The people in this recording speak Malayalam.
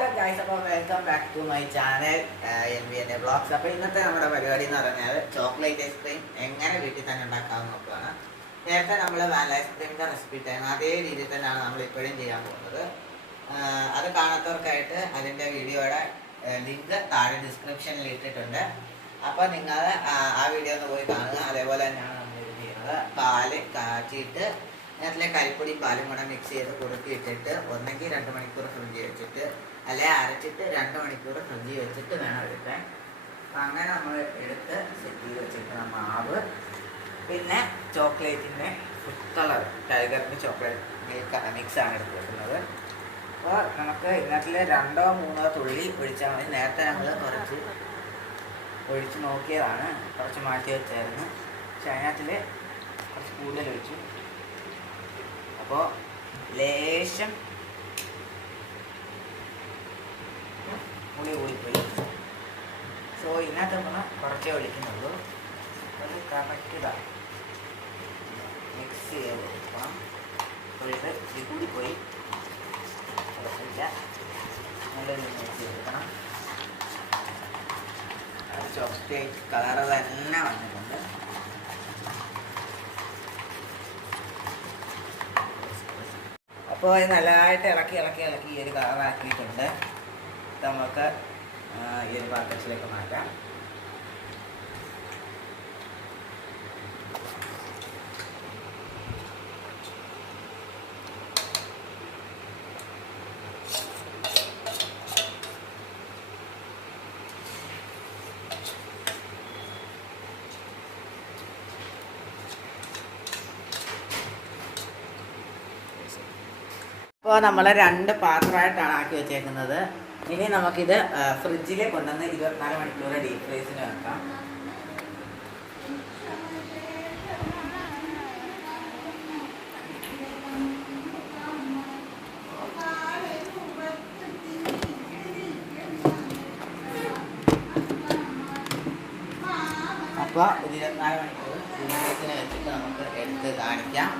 ഹലോ ഗൈസ്, അപ്പോൾ welcome back to my channel NVNA vlogs. അപ്പോൾ ഇന്നത്തെ നമ്മുടെ പരിപാടി എന്ന് പറഞ്ഞാൽ ചോക്ലേറ്റ് ഐസ്ക്രീം എങ്ങനെ വീട്ടിൽ തന്നെ ഉണ്ടാക്കാമെന്ന് നോക്കുകയാണ്. നേരത്തെ നമ്മൾ വാനില ഐസ്ക്രീമിൻ്റെ റെസിപ്പി ടൈം അതേ രീതിയിൽ തന്നെയാണ് നമ്മൾ ഇപ്പോഴും ചെയ്യാൻ പോകുന്നത്. അത് കാണാത്തവർക്കായിട്ട് അതിൻ്റെ വീഡിയോയുടെ ലിങ്ക് താഴെ ഡിസ്ക്രിപ്ഷനിൽ ഇട്ടിട്ടുണ്ട്. അപ്പോൾ നിങ്ങൾ ആ വീഡിയോ ഒന്ന് പോയി കാണുക. അതേപോലെ തന്നെയാണ് നമ്മളിത് ചെയ്യുന്നത്. പാല് കാച്ചിയിട്ട് അതിലെ കരിപ്പൊടി പാലും കൂടെ മിക്സ് ചെയ്ത് കുറുക്കിയിട്ടിട്ട് ഒന്നെങ്കിൽ 2 മണിക്കൂർ ഫ്രിഡ്ജ് വെച്ചിട്ട് അല്ലെങ്കിൽ അരച്ചിട്ട് 2 മണിക്കൂർ ഫ്രിഡ്ജ് വെച്ചിട്ട് വേണം എടുക്കാൻ. അപ്പം അങ്ങനെ നമ്മൾ എടുത്ത് സെറ്റ് ചെയ്ത് വെച്ചിട്ട് മാവ്, പിന്നെ ചോക്ലേറ്റിൻ്റെ ഫുഡ് കളർ ടൈഗറിൻ്റെ ചോക്ലേറ്റ് മിക്സാണ് എടുത്ത് വെക്കുന്നത്. അപ്പോൾ നമുക്ക് ഇതിനകത്തിൽ 2-3 തുള്ളി ഒഴിച്ചാൽ മതി. നേരത്തെ നമ്മൾ കുറച്ച് ഒഴിച്ച് നോക്കിയതാണ്, കുറച്ച് മാറ്റി വെച്ചായിരുന്നു. പക്ഷെ അതിനകത്തിൽ കുറച്ച് കൂടുതൽ ഒഴിച്ചു. അപ്പോൾ ലേശം പുളി കൂടിപ്പോയി. സോ ഇതിനകത്ത് നമ്മൾ കുറച്ചേ ഒഴിക്കുന്നുള്ളൂ. അത് കറക്റ്റ് ഇതാണ് മിക്സ് ചെയ്ത് കൊടുക്കണം. പുളിയുടെ ഇത് കൂടിപ്പോയി, കുഴപ്പമില്ല. നല്ലൊരു മിക്സ് ചെയ്തെടുക്കണം. ചോക്ലേറ്റ് കളറ് തന്നെ വന്നിട്ടുണ്ട്. അപ്പോൾ ഇത് നല്ലതായിട്ട് ഇളക്കി ഈ ഒരു കളറാക്കിയിട്ടുണ്ട്. നമുക്ക് ഈ ഒരു പാത്രത്തിലേക്ക് മാറ്റാം. അപ്പോൾ നമ്മൾ 2 പാത്രമായിട്ടാണ് ആക്കി വെച്ചേക്കുന്നത്. ഇനി നമുക്കിത് ഫ്രിഡ്ജിൽ കൊണ്ടുവന്ന് 24 മണിക്കൂർ ഡീപ് ഫ്രീസിന് വെക്കാം. അപ്പോൾ 24 മണിക്കൂർ ഡീപ് ഫ്രീസിന് വെച്ചിട്ട് നമുക്ക് എടുത്ത് കാണിക്കാം.